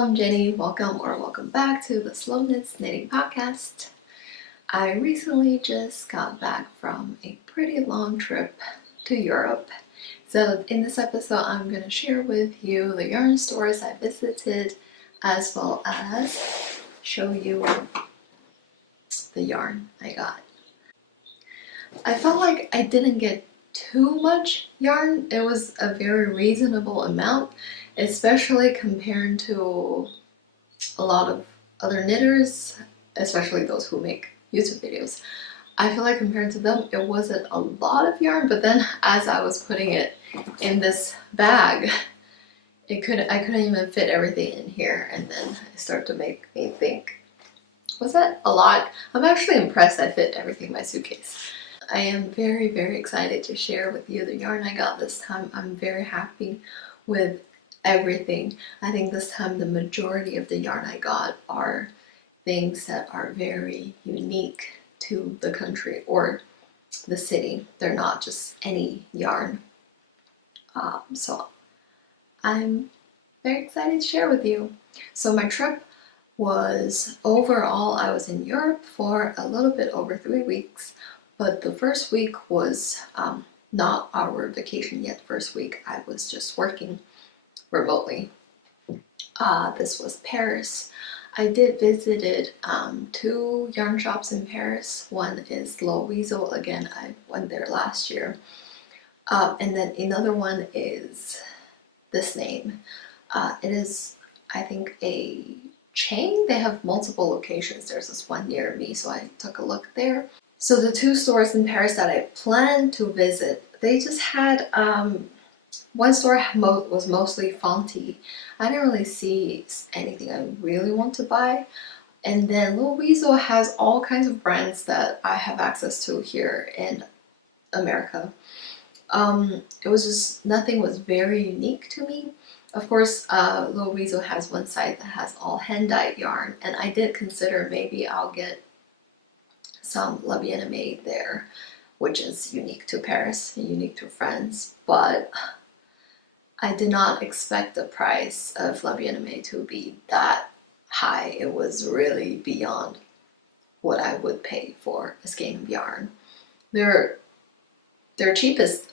I'm Jenny. Welcome back to the Slow Knits Knitting Podcast. I recently just got back from a pretty long trip to Europe. So in this episode, I'm going to share with you the yarn stores I visited, as well as show you the yarn I got. I felt like I didn't get too much yarn. It was a very reasonable amount, especially compared to a lot of other knitters, especially those who make YouTube videos. I feel like compared to them, it wasn't a lot of yarn, but then as I was putting it in this bag, I couldn't even fit everything in here, and then it started to make me think, was that a lot? I'm actually impressed I fit everything in my suitcase. I am very, very excited to share with you the yarn I got this time. I'm very happy with everything. I think this time the majority of the yarn I got are things that are very unique to the country or the city. They're not just any yarn. So I'm very excited to share with you. So my trip was overall, I was in Europe for a little bit over 3 weeks. But the first week was not our vacation yet. First week I was just working remotely. This was Paris. I did visited 2 yarn shops in Paris. One is Lil Weasel. Again, I went there last year. And then another one is this name. It is, I think, a chain. They have multiple locations. There's this one near me, so I took a look there. So the 2 stores in Paris that I planned to visit, they just had, one store was mostly Fonty. I didn't really see anything I really want to buy. And then Lil Weasel has all kinds of brands that I have access to here in America. It was just, nothing was very unique to me. Of course, Lil Weasel has one site that has all hand-dyed yarn, and I did consider maybe I'll get some Une Maille there, which is unique to Paris and unique to France, but I did not expect the price of Une Maille to be that high. It was really beyond what I would pay for a skein of yarn. Their cheapest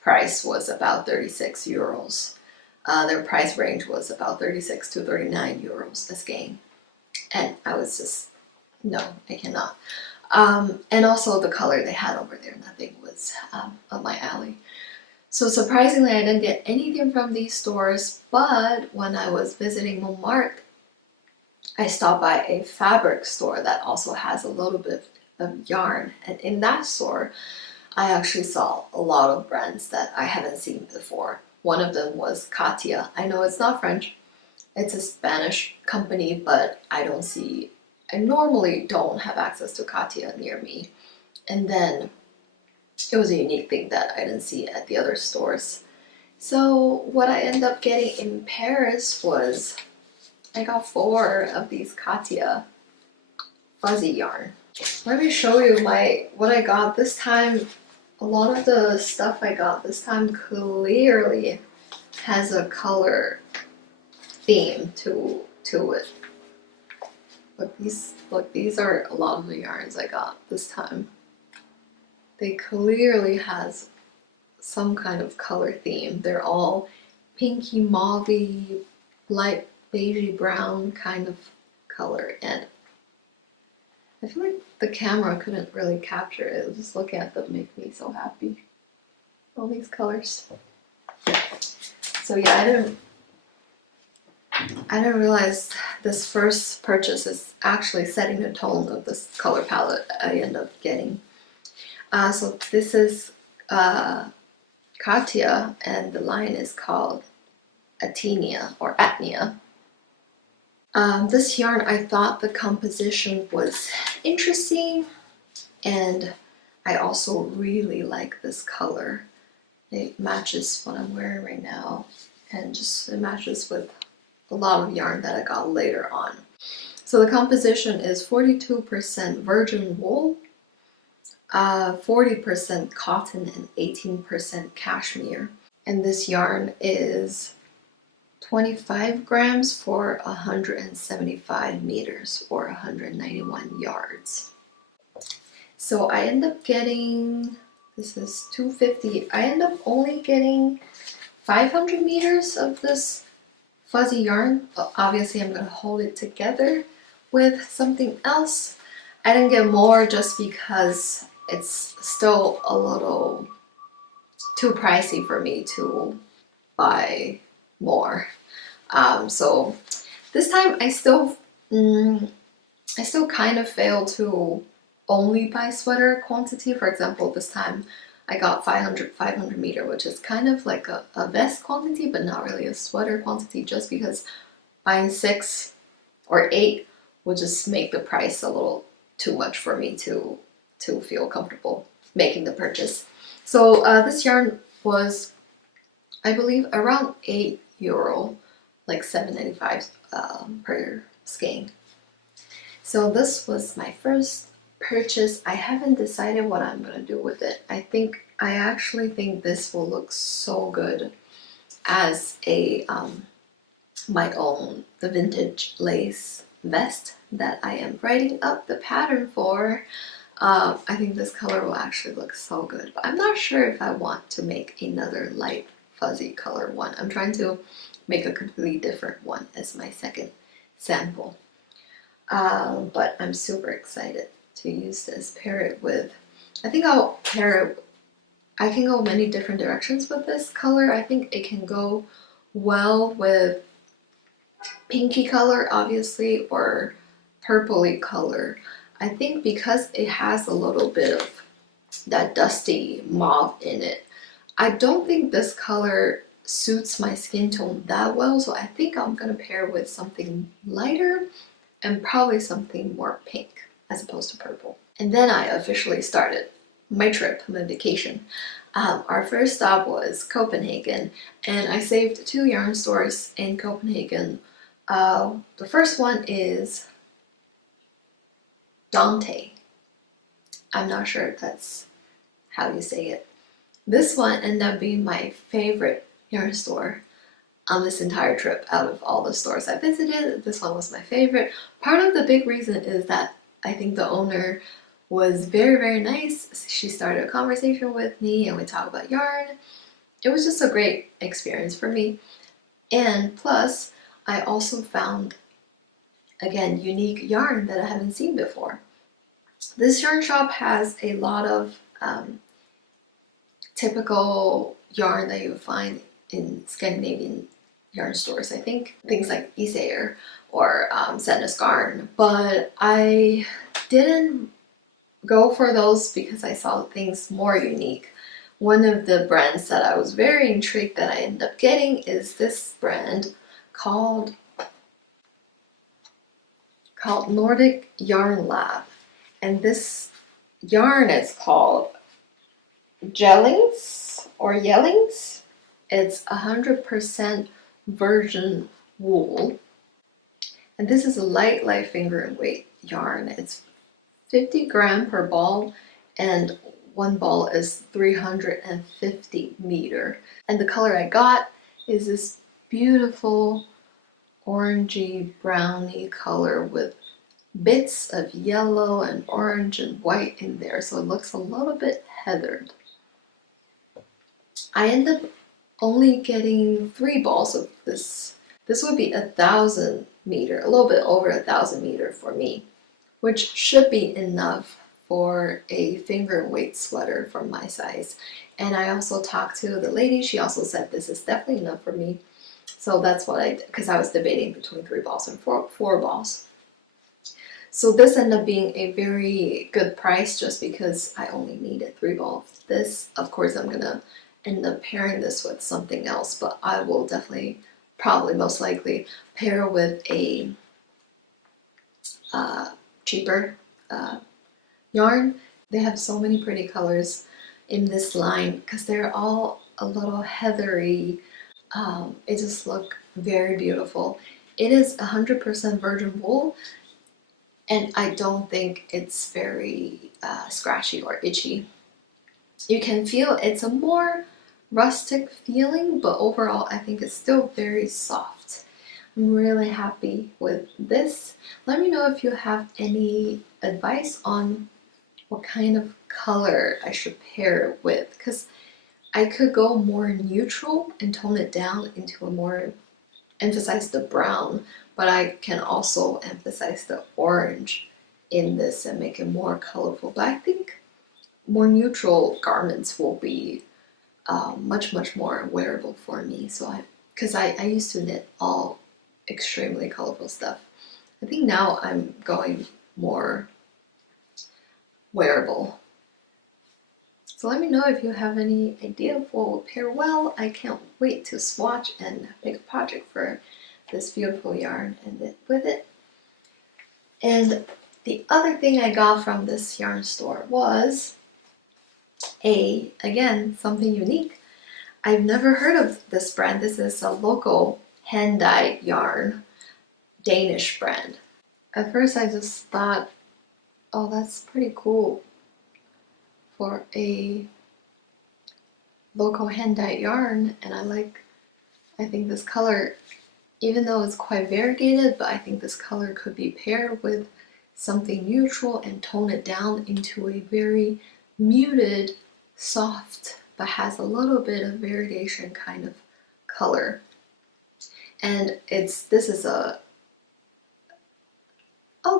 price was about 36 euros. Their price range was about 36 to 39 euros a skein. And I was just, no, I cannot. And also the color they had over there, nothing was up my alley. So surprisingly, I didn't get anything from these stores, but when I was visiting Montmartre, I stopped by a fabric store that also has a little bit of yarn. And in that store, I actually saw a lot of brands that I haven't seen before. One of them was Katia. I know it's not French, it's a Spanish company, but I normally don't have access to Katia near me. And then it was a unique thing that I didn't see at the other stores. So what I ended up getting in Paris was, I got 4 of these Katia fuzzy yarn. Let me show you what I got this time. A lot of the stuff I got this time clearly has a color theme to it. Look, these are a lot of the yarns I got this time. They clearly has some kind of color theme. They're all pinky, mauvey, light beigey brown kind of color, and I feel like the camera couldn't really capture it. Just looking at them make me so happy. All these colors. So yeah, I didn't realize this first purchase is actually setting the tone of this color palette I end up getting. So this is Katia, and the line is called Atenia or Atnia. This yarn, I thought the composition was interesting, and I also really like this color. It matches what I'm wearing right now, and just it matches with a lot of yarn that I got later on. So the composition is 42% virgin wool, 40% cotton, and 18% cashmere. And this yarn is 25 grams for 175 meters or 191 yards. So I end up getting, this is 250, I end up only getting 500 meters of this fuzzy yarn. Obviously I'm going to hold it together with something else. I didn't get more just because it's still a little too pricey for me to buy more. So this time I still kind of failed to only buy sweater quantity. For example, this time I got 500 meter, which is kind of like a vest quantity, but not really a sweater quantity, just because buying 6 or 8 would just make the price a little too much for me to feel comfortable making the purchase. So this yarn was, I believe, around €8, like $7.95 per skein. So this was my first purchase. I haven't decided what I'm gonna do with it. I actually think this will look so good as a the vintage lace vest that I am writing up the pattern for. I think this color will actually look so good, but I'm not sure if I want to make another light fuzzy color one. I'm trying to make a completely different one as my second sample. But I'm super excited to use this, pair it with, I think I'll pair it, I can go many different directions with this color. I think it can go well with pinky color, obviously, or purpley color. I think because it has a little bit of that dusty mauve in it, I don't think this color suits my skin tone that well, so I think I'm gonna pair with something lighter and probably something more pink as opposed to purple. And then I officially started my trip, my vacation. Our first stop was Copenhagen, and I saved 2 yarn stores in Copenhagen. The first one is Dante. I'm not sure if that's how you say it. This one ended up being my favorite yarn store on this entire trip. Out of all the stores I visited, this one was my favorite. Part of the big reason is that I think the owner was very, very nice. She started a conversation with me and we talked about yarn. It was just a great experience for me. And plus, I also found, again, unique yarn that I haven't seen before. This yarn shop has a lot of typical yarn that you would find in Scandinavian yarn stores. I think things like Isager or Sadness Garn, but I didn't go for those because I saw things more unique. One of the brands that I was very intrigued that I ended up getting is this brand called Nordic Yarn Lab, and this yarn is called Jellings or Yellings. It's 100% virgin wool, and this is a light finger and weight yarn. It's 50 grams per ball, and one ball is 350 meter. And the color I got is this beautiful orangey browny color with bits of yellow and orange and white in there, so it looks a little bit heathered. I end up only getting 3 balls of this. This would be 1,000 meter, a little bit over 1,000 meter for me, which should be enough for a finger weight sweater for my size. And I also talked to the lady. She also said this is definitely enough for me. So that's what I did, because I was debating between 3 balls and four balls. So this ended up being a very good price just because I only needed 3 balls. This, of course, I'm gonna end up pairing this with something else, but I will definitely, probably most likely, pair with a cheaper yarn. They have so many pretty colors in this line because they're all a little heathery. It just looks very beautiful. It is 100% virgin wool, and I don't think it's very scratchy or itchy. You can feel it's a more rustic feeling, but overall I think it's still very soft. I'm really happy with this. Let me know if you have any advice on what kind of color I should pair it with, because I could go more neutral and tone it down into a more, emphasize the brown, but I can also emphasize the orange in this and make it more colorful. But I think more neutral garments will be much more wearable for me. So because I used to knit all extremely colorful stuff. I think now I'm going more wearable. So let me know if you have any idea of what will pair well. I can't wait to swatch and make a project for this beautiful yarn and knit with it. And the other thing I got from this yarn store was again, something unique. I've never heard of this brand. This is a local hand-dyed yarn, Danish brand. At first I just thought, oh, that's pretty cool for a local hand-dyed yarn, and I think this color, even though it's quite variegated, but I think this color could be paired with something neutral and tone it down into a very muted, soft, but has a little bit of variegation kind of color. And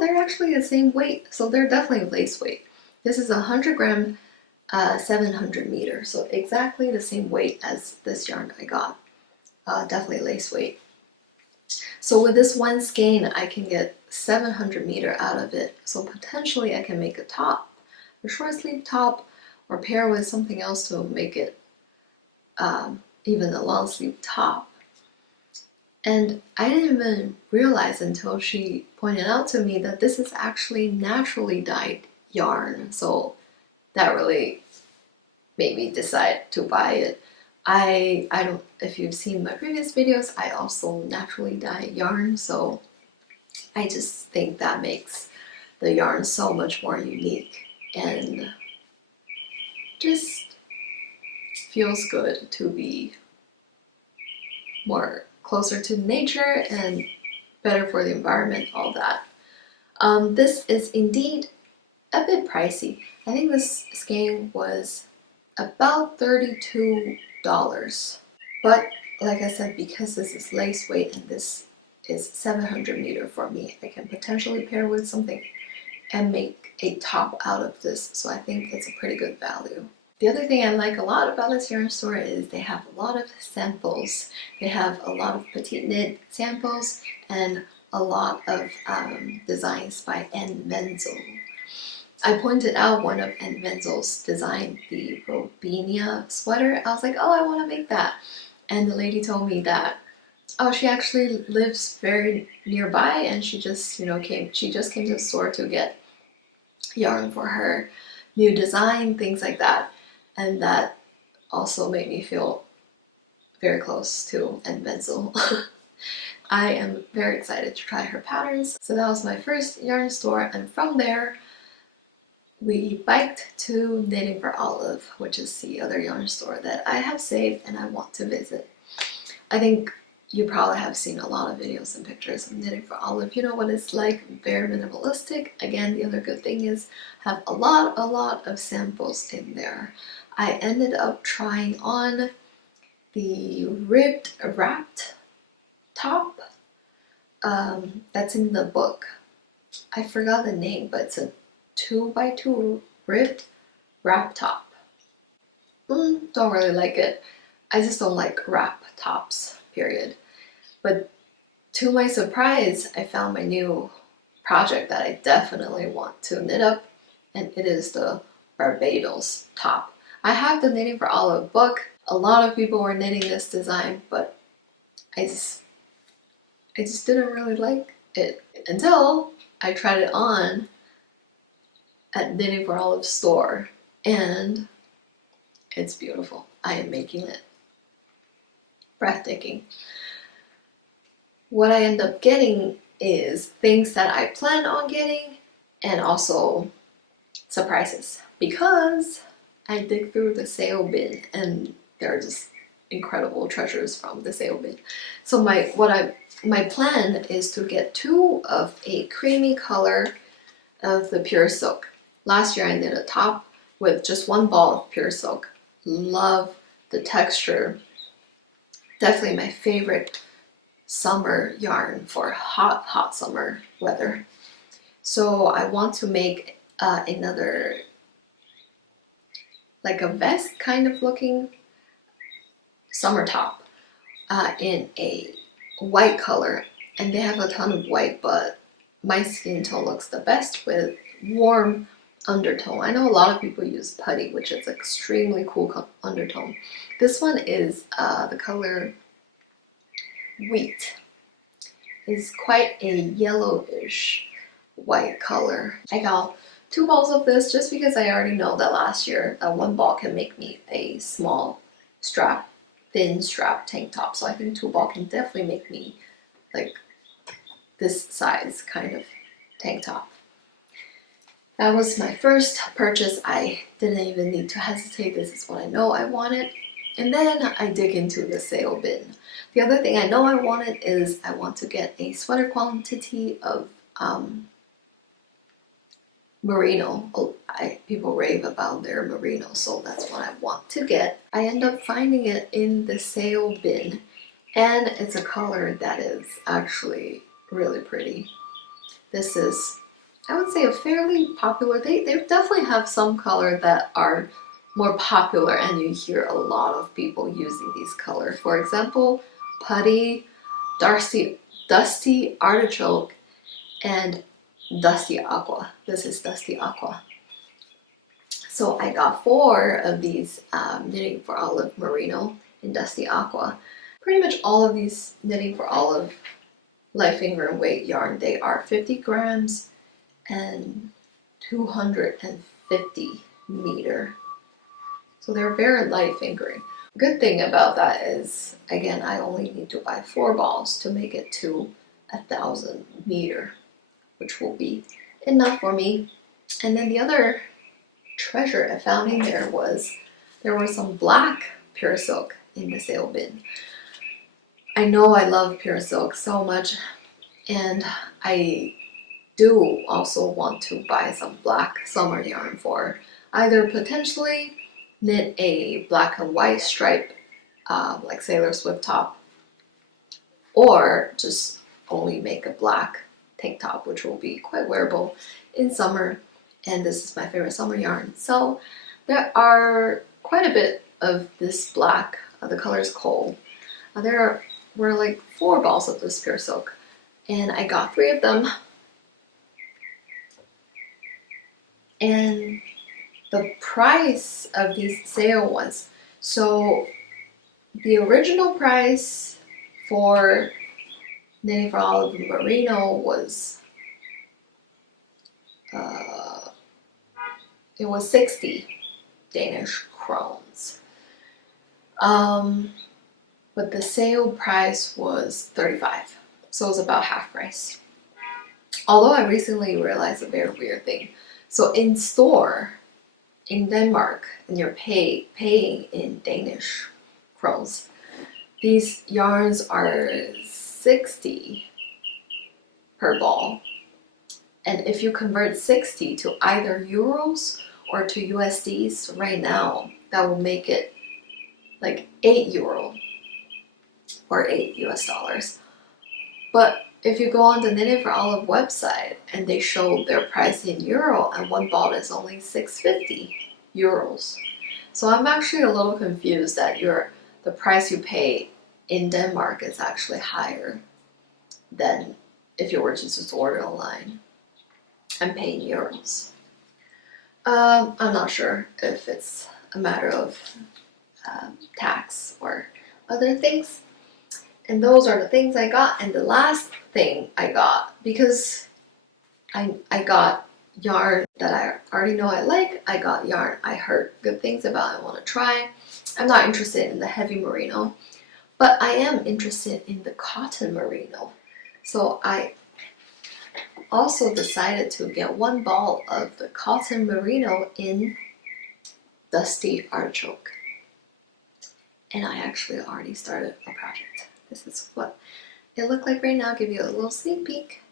they're actually the same weight, so they're definitely lace weight. This is 100 gram, 700 meters, so exactly the same weight as this yarn I got. Definitely lace weight. So with this one skein, I can get 700 meter out of it. So potentially I can make a top, a short sleeve top, or pair with something else to make it even a long sleeve top. And I didn't even realize until she pointed out to me that this is actually naturally dyed yarn. So that really made me decide to buy it. I don't, if you've seen my previous videos, I also naturally dye yarn, so I just think that makes the yarn so much more unique and just feels good to be more closer to nature and better for the environment, all that. This is indeed a bit pricey. I think this skein was about $32. But like I said, because this is lace weight and this is 700 meter for me, I can potentially pair with something and make a top out of this. So I think it's a pretty good value. The other thing I like a lot about this yarn store is they have a lot of samples. They have a lot of petite knit samples and a lot of designs by Une Maille. I pointed out one of Une Maile's design, the Robinia sweater. I was like, oh, I want to make that. And the lady told me that, oh, she actually lives very nearby and she just, came to the store to get yarn for her new design, things like that. And that also made me feel very close to Une Maille. I am very excited to try her patterns. So that was my first yarn store, and from there we biked to Knitting for Olive, which is the other yarn store that I have saved and I want to visit. I think you probably have seen a lot of videos and pictures of Knitting for Olive. You know what it's like, very minimalistic. Again, the other good thing is have a lot of samples in there. I ended up trying on the ribbed wrapped top that's in the book. I forgot the name, but it's a 2x2 ribbed wrap top. Don't really like it. I just don't like wrap tops, period. But to my surprise, I found my new project that I definitely want to knit up, and it is the Barbados top. I have the Knitting for Olive book. A lot of people were knitting this design, but I just didn't really like it until I tried it on at Knitting for Olive store, and it's beautiful. I am making it. Breathtaking. What I end up getting is things that I plan on getting and also surprises, because I dig through the sale bin and there are just incredible treasures from the sale bin. So my plan is to get 2 of a creamy color of the pure silk. Last year I did a top with just 1 ball of pure silk. Love the texture. Definitely my favorite summer yarn for hot summer weather. So I want to make another, like a vest kind of looking summer top in a white color, and they have a ton of white, but my skin tone looks the best with warm undertone. I know a lot of people use putty, which is extremely cool undertone. This one is the color wheat. It's quite a yellowish white color. I got 2 balls of this just because I already know that last year 1 ball can make me a small strap, thin strap tank top. So I think 2 ball can definitely make me like this size kind of tank top. That was my first purchase. I didn't even need to hesitate. This is what I know I wanted. And then I dig into the sale bin. The other thing I know I wanted is I want to get a sweater quantity of merino. People rave about their merino, so that's what I want to get. I end up finding it in the sale bin, and it's a color that is actually really pretty. This is, I would say, a fairly popular. They definitely have some color that are more popular, and you hear a lot of people using these colors. For example, putty, dusty artichoke, and dusty aqua. This is dusty aqua. So I got 4 of these knitting for olive merino in dusty aqua. Pretty much all of these knitting for olive light finger and weight yarn, they are 50 grams and 250 meter. So they're very light fingering. Good thing about that is, again, I only need to buy 4 balls to make it to 1,000 meter, which will be enough for me. And then the other treasure I found in there was, there was some black pure silk in the sale bin. I know I love pure silk so much, and I do also want to buy some black summer yarn for either potentially knit a black and white stripe like Sailor Swift top, or just only make a black tank top, which will be quite wearable in summer, and this is my favorite summer yarn. So there are quite a bit of this black, the color is coal. There were like 4 balls of this pure silk, and I got 3 of them. And the price of these sale ones, so the original price for knitting for olive merino was it was 60 Danish krones, but the sale price was 35, so it was about half price. Although I recently realized a very weird thing. So in store in Denmark, and you're paying in Danish krones, these yarns are 60 per ball. And if you convert 60 to either euros or to USDs right now, that will make it like 8 euro or 8 US dollars. But if you go on the Knitting for Olive website and they show their price in euro, and 1 ball is only 650 euros. So I'm actually a little confused that the price you pay in Denmark is actually higher than if you were to just order online and pay in euros. I'm not sure if it's a matter of tax or other things. And those are the things I got. And the last thing I got, because I got yarn that I already know I like, I got yarn I heard good things about, I want to try. I'm not interested in the heavy merino, but I am interested in the cotton merino. So I also decided to get 1 ball of the cotton merino in dusty artichoke. and I actually already started a project. This is what it looked like right now. I'll give you a little sneak peek.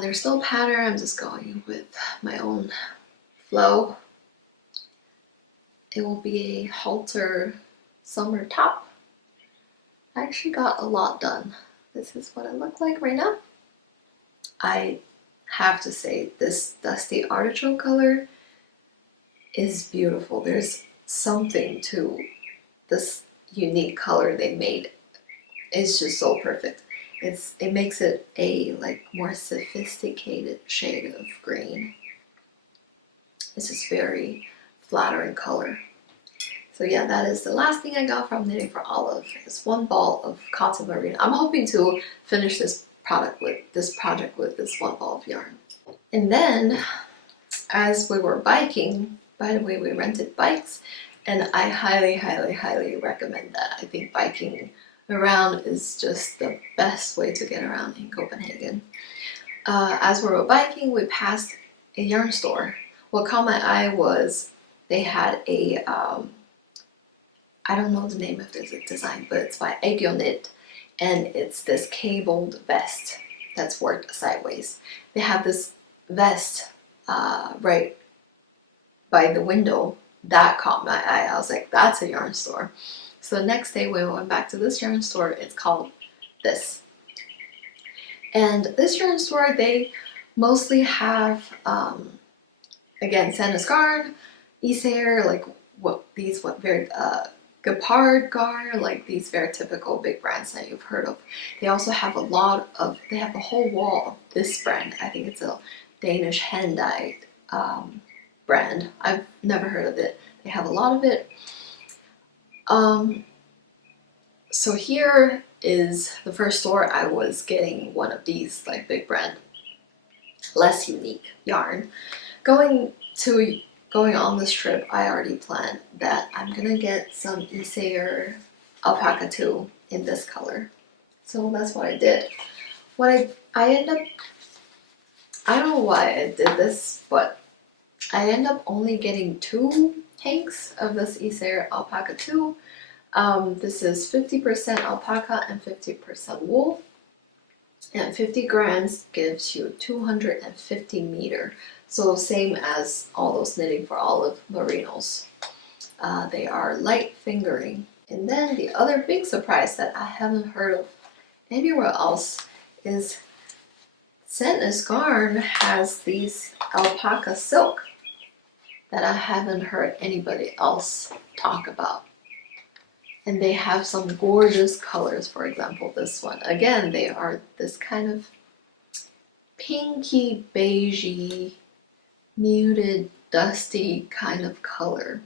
There's no pattern, I'm just going with my own flow. It will be a halter summer top. I actually got a lot done. This is what it looked like right now. I have to say, this dusty artichoke color is beautiful. There's something to this unique color they made. It's just so perfect. It makes it a like more sophisticated shade of green. It's just very flattering color. So yeah, that is the last thing I got from Knitting for Olive. Is one ball of cotton merino. I'm hoping to finish this project with this one ball of yarn. And then, as we were biking, by the way, we rented bikes, and I highly, highly, highly recommend that. I think biking around is just the best way to get around in Copenhagen. As we were biking, we passed a yarn store. What caught my eye was they had a I don't know the name of this design, but it's by Egyo Knit, and it's this cabled vest that's worked sideways. They have this vest right by the window. That caught my eye. I was like, that's a yarn store. So the next day we went back to this yarn store. It's called this. And this yarn store, they mostly have, again, Santa's Garn, Isair, like what very Gepard Garn, like these very typical big brands that you've heard of. They also have they have a whole wall of this brand. I think it's a Danish hand-dyed brand. I've never heard of it. They have a lot of it. So here is the first store. I was getting one of these like big brand, less unique yarn. Going on this trip, I already planned that I'm gonna get some Isair alpaca too in this color. So that's what I did. I end up, I don't know why I did this, but I end up only getting 2 hanks of this Isair alpaca too. This is 50% alpaca and 50% wool. And 50 grams gives you 250 meter. So same as all those Knitting for Olive merinos. They are light fingering. And then the other big surprise that I haven't heard of anywhere else is Santa's Garn has these alpaca silk that I haven't heard anybody else talk about. And they have some gorgeous colors. For example, this one. Again, they are this kind of pinky, beigey, muted, dusty kind of color.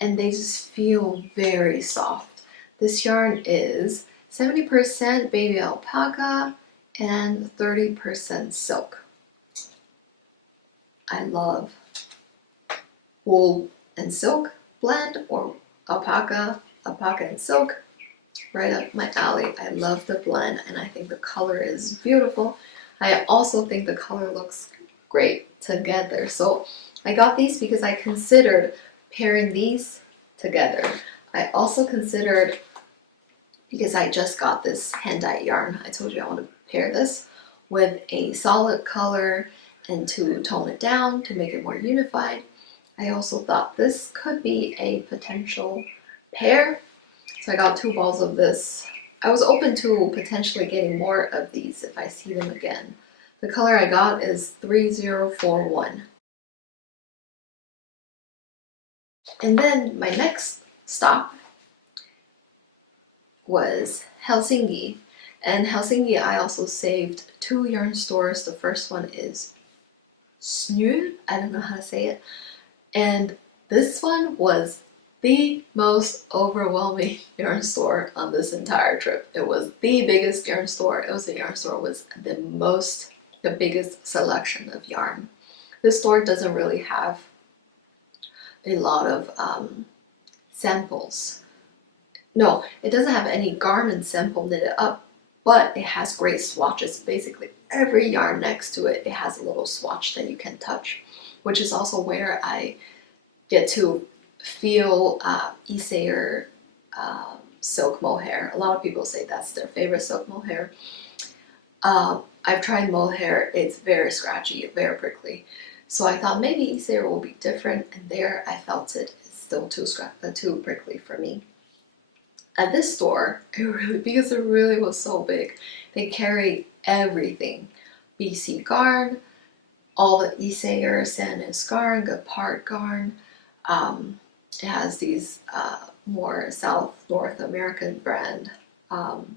And they just feel very soft. This yarn is 70% baby alpaca and 30% silk. I love wool and silk blend, or alpaca and silk. Right up my alley. I love the blend, and I think the color is beautiful. I also think the color looks great together. So I got these because I considered pairing these together. I also considered, because I just got this hand-dyed yarn, I told you I want to pair this with a solid color and to tone it down to make it more unified. I also thought this could be a potential pair. So I got 2 balls of this. I was open to potentially getting more of these if I see them again. The color I got is 3041. And then my next stop was Helsinki. And Helsinki, I also saved 2 yarn stores. The first one is Snurre. I don't know how to say it. And this one was the most overwhelming yarn store on this entire trip. It was the biggest yarn store. It was a yarn store with the biggest selection of yarn. This store doesn't really have a lot of samples. No, it doesn't have any garment sample knitted up, but it has great swatches. Basically, every yarn next to it, it has a little swatch that you can touch, which is also where I get to feel Isair silk mohair. A lot of people say that's their favorite silk mohair. I've tried mohair. It's very scratchy, very prickly. So I thought maybe Isair will be different, and there I felt it's still too prickly for me. At this store, because it really was so big, they carried everything. BC garn, all the Isair, Sandnes garn, Gepard garn. It has these more North American brand. And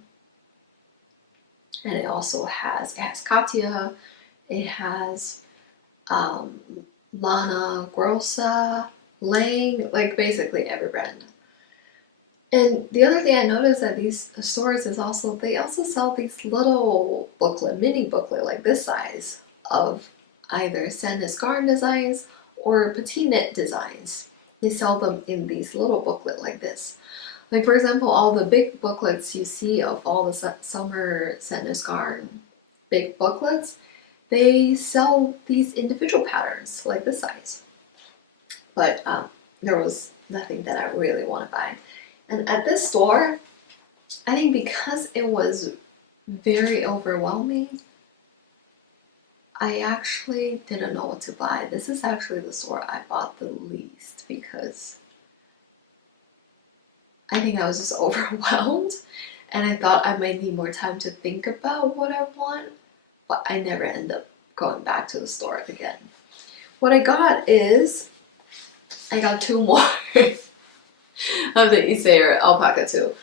it also has Katia, it has Lana Grossa, Lang, like basically every brand. And the other thing I noticed at these stores is they also sell these little mini booklet like this size of either Sandnes garn designs or petit knit designs. They sell them in these little booklet like this. Like for example, all the big booklets you see of all the summer Sandnes garn big booklets, they sell these individual patterns like this size. But there was nothing that I really want to buy. And at this store, I think because it was very overwhelming, I actually didn't know what to buy. This is actually the store I bought the least because I think I was just overwhelmed and I thought I might need more time to think about what I want, but I never end up going back to the store again. What I got is, I got 2 more of the Isair alpaca too.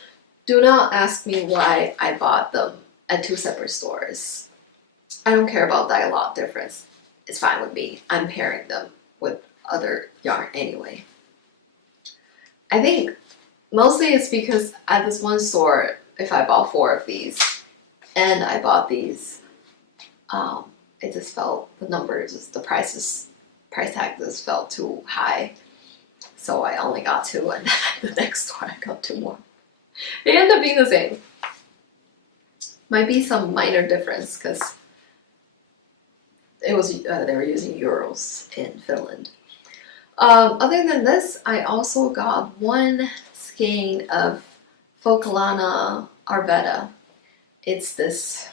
Do not ask me why I bought them at 2 separate stores. I don't care about dye lot difference. It's fine with me. I'm pairing them with other yarn anyway. I think mostly it's because at this one store, if I bought 4 of these and I bought these, it just felt the price tag just felt too high. So I only got 2, and then at the next store I got 2 more. They end up being the same. Might be some minor difference because it was they were using euros in Finland. Other than this, I also got 1 skein of Folklana Arveda. It's this,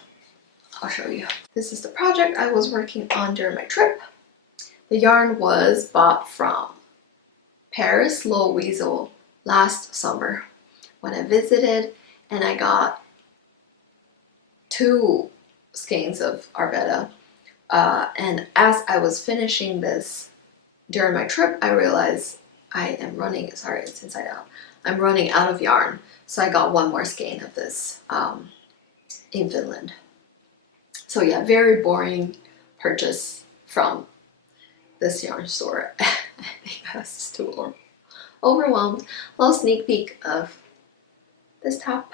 I'll show you. This is the project I was working on during my trip. The yarn was bought from Paris Lil Weasel last summer when I visited, and I got 2 skeins of Arveda. And as I was finishing this during my trip, I realized I am running, sorry, it's inside out. I'm running out of yarn. So I got 1 more skein of this in Finland. So yeah, very boring purchase from this yarn store. I think I was just too overwhelmed. A little sneak peek of this top.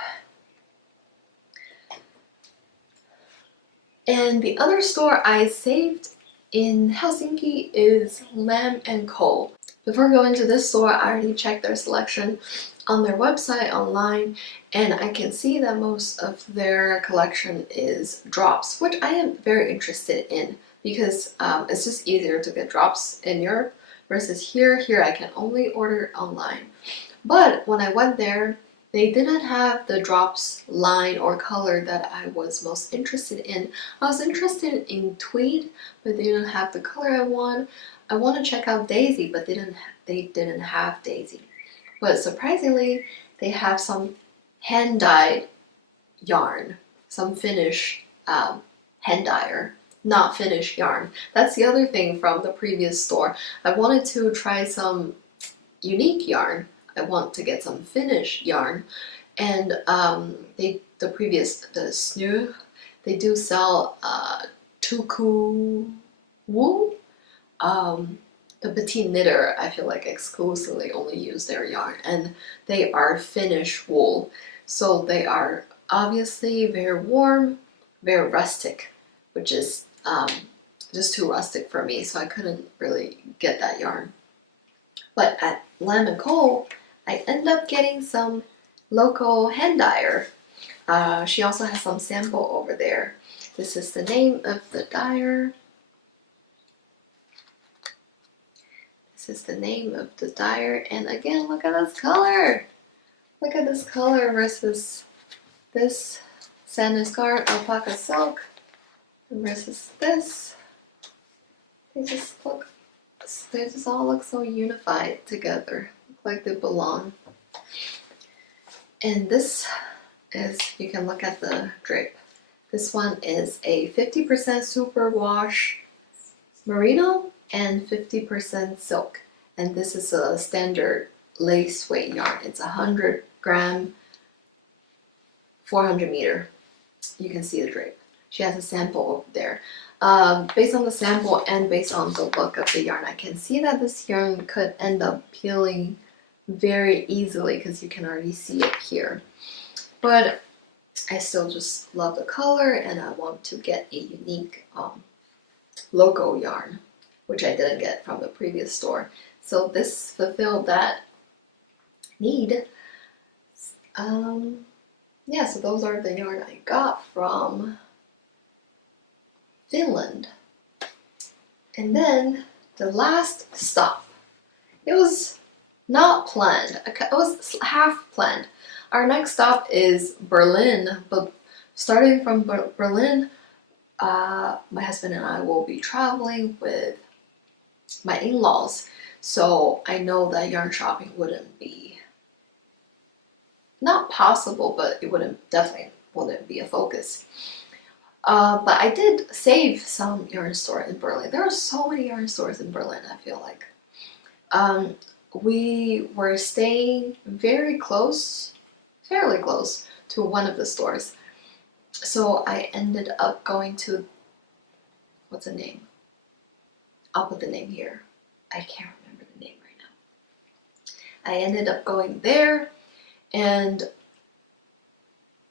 And the other store I saved in Helsinki is Lamb & Co. Before going to this store, I already checked their selection on their website online, and I can see that most of their collection is drops, which I am very interested in because it's just easier to get drops in Europe versus here. Here I can only order online. But when I went there, they didn't have the drops line or color that I was most interested in. I was interested in tweed, but they didn't have the color I want. I want to check out daisy, but they didn't have daisy. But surprisingly, they have some hand-dyed yarn, some Finnish hand dyer, not Finnish yarn. That's the other thing from the previous store. I wanted to try some unique yarn. I want to get some Finnish yarn, and the Snurre, they do sell tuku wool. The petite knitter, I feel like exclusively only use their yarn, and they are Finnish wool, so they are obviously very warm, very rustic, which is just too rustic for me, so I couldn't really get that yarn. But at Lamb & Co, I end up getting some local hand dyer. She also has some sample over there. This is the name of the dyer. This This is the name of the dyer, and again, look at this color! Look at this color versus this Sandusgarn alpaca silk versus this. They just all look so unified together, look like they belong. And this is, you can look at the drape. This one is a 50% superwash merino and 50% silk. And this is a standard lace weight yarn. It's 100 gram, 400 meter. You can see the drape. She has a sample over there. Based on the sample and based on the look of the yarn, I can see that this yarn could end up peeling very easily because you can already see it here. But I still just love the color, and I want to get a unique logo yarn, which I didn't get from the previous store. So this fulfilled that need. Yeah, so those are the yarn I got from Finland. And then the last stop, it was not planned, it was half planned. Our next stop is Berlin, but starting from Berlin, my husband and I will be traveling with my in-laws, so I know that yarn shopping wouldn't be, not possible, but it definitely wouldn't be a focus. But I did save some yarn store in Berlin. There are so many yarn stores in Berlin, I feel like. We were staying very close, fairly close to one of the stores. So I ended up going to, what's the name? I'll put the name here. I can't remember the name right now. I ended up going there, and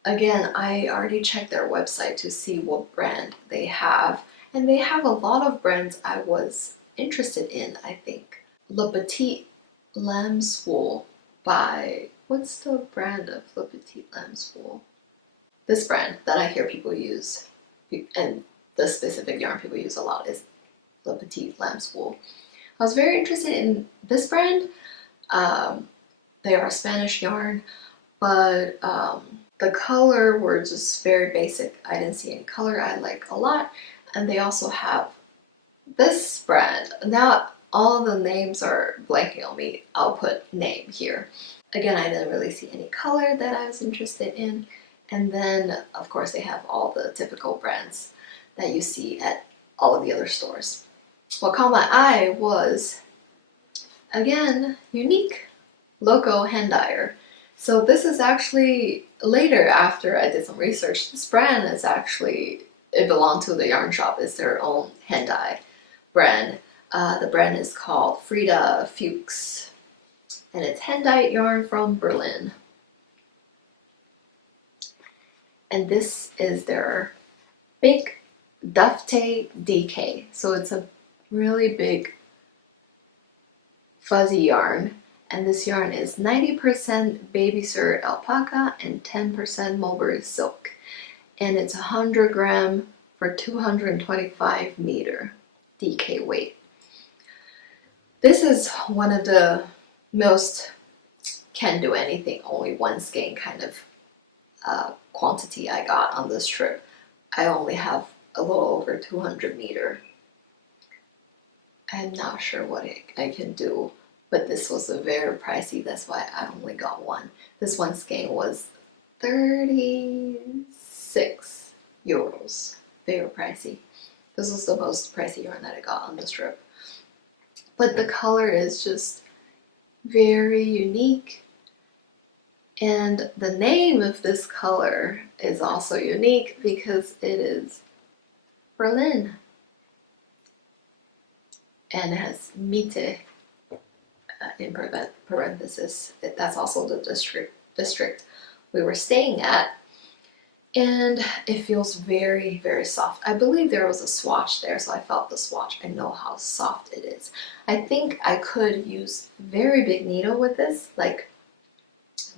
again, I already checked their website to see what brand they have, and they have a lot of brands I was interested in, I think. Le Petit Lamb's Wool by, what's the brand of Le Petit Lamb's Wool? This brand that I hear people use, and the specific yarn people use a lot, is Le Petit Lamb's Wool. I was very interested in this brand. They are Spanish yarn, but the color were just very basic. I didn't see any color I like a lot. And they also have this brand. Now all the names are blanking on me. I'll put name here. Again, I didn't really see any color that I was interested in. And then, of course, they have all the typical brands that you see at all of the other stores. What caught my eye was, again, unique logo hand dyer. So this is actually later, after I did some research, this brand is actually, it belonged to the yarn shop. It's their own hand dye brand. The brand is called Frida Fuchs, and it's hand dyed yarn from Berlin. And this is their big Dufte DK. So it's a really big fuzzy yarn. And this yarn is 90% baby sir alpaca and 10% mulberry silk. And it's 100 gram for 225 meter DK weight. This is one of the most can do anything, only one skein kind of quantity I got on this trip. I only have a little over 200 meter. I'm not sure what I can do, but this was a very pricey, that's why I only got one. This one skein was 36 euros, very pricey. This was the most pricey yarn that I got on this trip. But the color is just very unique. And the name of this color is also unique because it is Berlin. And it has Mitte in parenthesis. That's also the district we were staying at. And it feels very, very soft. I believe there was a swatch there, so I felt the swatch. I know how soft it is. I think I could use very big needle with this, like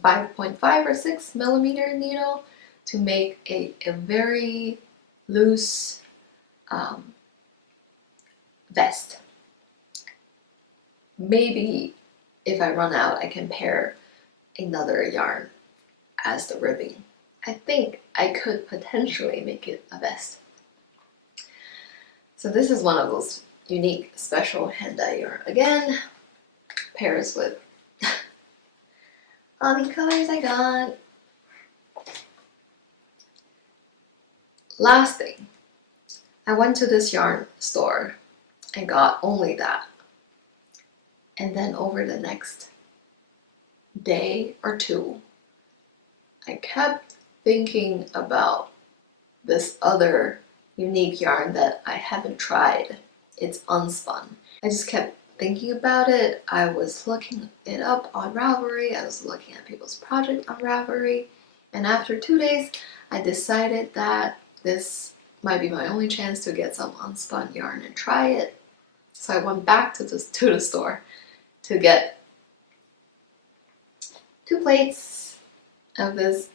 5.5 or 6 millimeter needle, to make a very loose vest. maybe if I run out, I can pair another yarn as the ribbing. I think I could potentially make it a vest. So this is one of those unique special hand-dye yarn. Again, pairs with all the colors I got. Last thing, I went to this yarn store and got only that. And then over the next day or two, I kept thinking about this other unique yarn that I haven't tried. It's unspun. I just kept thinking about it. I was looking it up on Ravelry. I was looking at people's project on Ravelry. And after 2 days, I decided that this might be my only chance to get some unspun yarn and try it. So I went back to the store to get 2 plates of this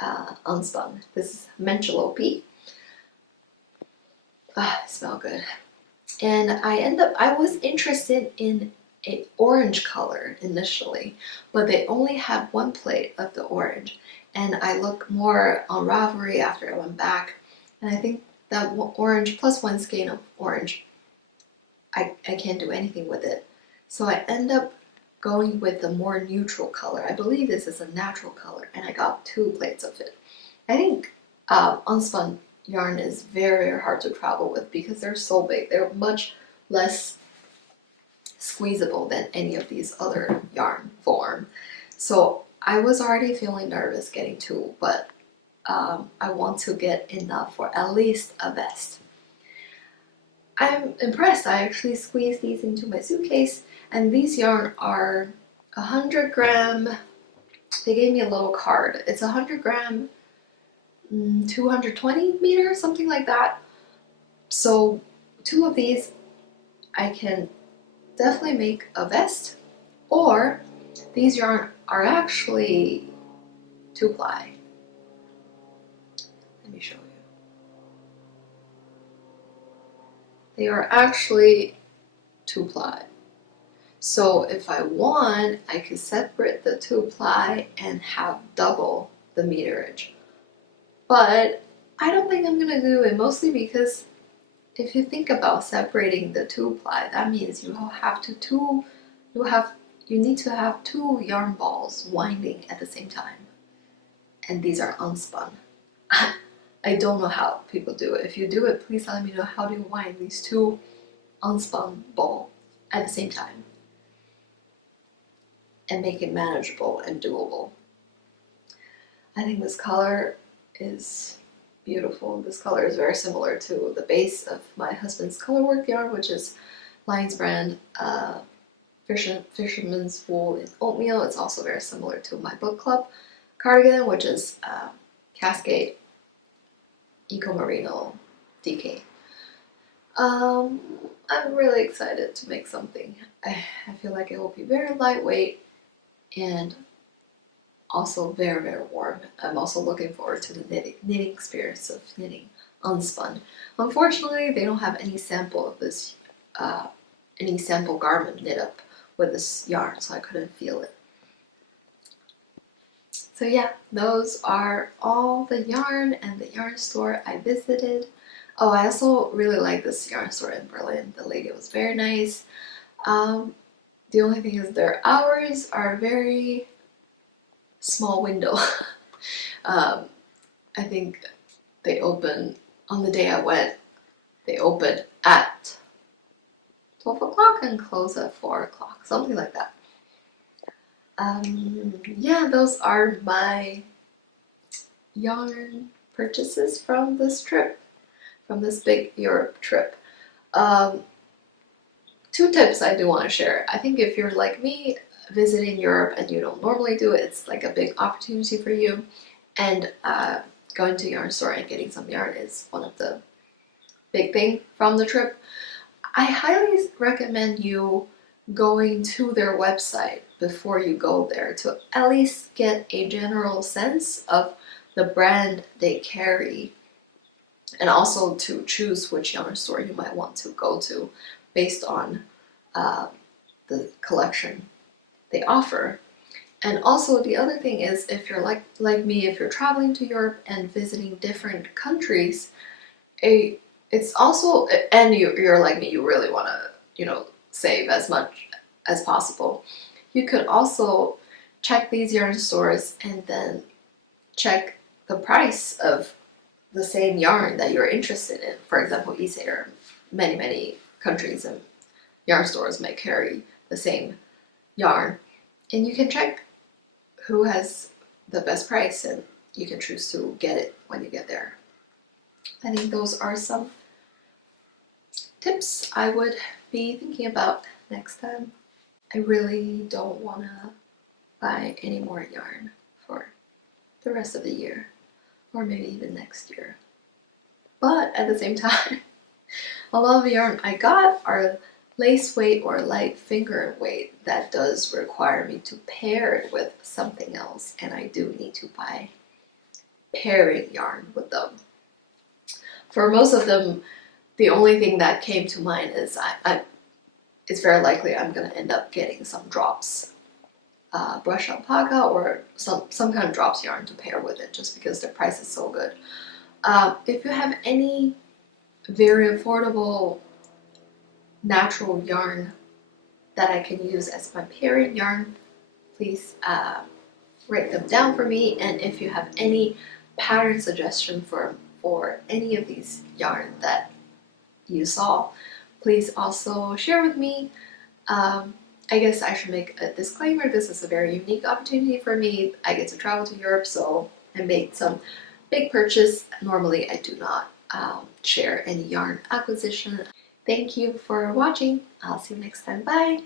unspun. This is Menchalope. It smells good. And I was interested in an orange color initially, but they only had 1 plate of the orange. And I looked more on Ravelry after I went back, and I think that orange plus 1 skein of orange, I can't do anything with it. So I end up going with the more neutral color. I believe this is a natural color, and I got 2 plates of it. I think unspun yarn is very, very hard to travel with because they're so big. They're much less squeezable than any of these other yarn form. So I was already feeling nervous getting 2, but I want to get enough for at least a vest. I'm impressed. I actually squeezed these into my suitcase, and these yarn are 100 gram. They gave me a little card. It's 100 gram, 220 meters, something like that. So 2 of these I can definitely make a vest, or these yarn are actually 2-ply. Let me show you. They are actually 2-ply. So if I want, I could separate the 2-ply and have double the meterage. But I don't think I'm gonna do it, mostly because if you think about separating the 2-ply, that means you need to have 2 yarn balls winding at the same time. And these are unspun. I don't know how people do it. If you do it, please let me know how do you wind these 2 unspun balls at the same time and make it manageable and doable. I think this color is beautiful. This color is very similar to the base of my husband's colorwork yarn, which is Lion's brand Fisherman's Wool in Oatmeal. It's also very similar to my book club cardigan, which is Cascade Eco Merino DK. I'm really excited to make something. I feel like it will be very lightweight and also very, very warm. I'm also looking forward to the knitting experience of knitting unspun. Unfortunately, they don't have any sample of this, any sample garment knit up with this yarn, so I couldn't feel it. So yeah, those are all the yarn and the yarn store I visited. Oh, I also really like this yarn store in Berlin. The lady was very nice. The only thing is their hours are very small window. I think they open, on the day I went, they opened at 12 o'clock and close at 4 o'clock, something like that. Yeah, those are my yarn purchases from this trip, from this big Europe trip. 2 tips I do want to share. I think if you're like me, visiting Europe and you don't normally do it, it's like a big opportunity for you. And going to a yarn store and getting some yarn is one of the big things from the trip. I highly recommend you going to their website before you go there to at least get a general sense of the brand they carry, and also to choose which yarn store you might want to go to based on the collection they offer. And also the other thing is, if you're like me, if you're traveling to Europe and visiting different countries, it's also, and you're like me, you really want to, you know, save as much as possible. You could also check these yarn stores and then check the price of the same yarn that you're interested in. For example, eSay, or many countries and yarn stores may carry the same yarn, and you can check who has the best price and you can choose to get it when you get there. I think those are some tips I would be thinking about next time. I really don't want to buy any more yarn for the rest of the year, or maybe even next year. But at the same time, a lot of the yarn I got are lace weight or light finger weight that does require me to pair it with something else, and I do need to buy pairing yarn with them. For most of them, the only thing that came to mind is it's very likely I'm going to end up getting some drops, brush alpaca or some kind of drops yarn to pair with it, just because the price is so good. If you have any very affordable natural yarn that I can use as my pairing yarn, please write them down for me. And if you have any pattern suggestion for any of these yarn that you saw, please also share with me. I guess I should make a disclaimer. This is a very unique opportunity for me. I get to travel to Europe, so I made some big purchase. Normally I do not share any yarn acquisition. Thank you for watching. I'll see you next time. Bye!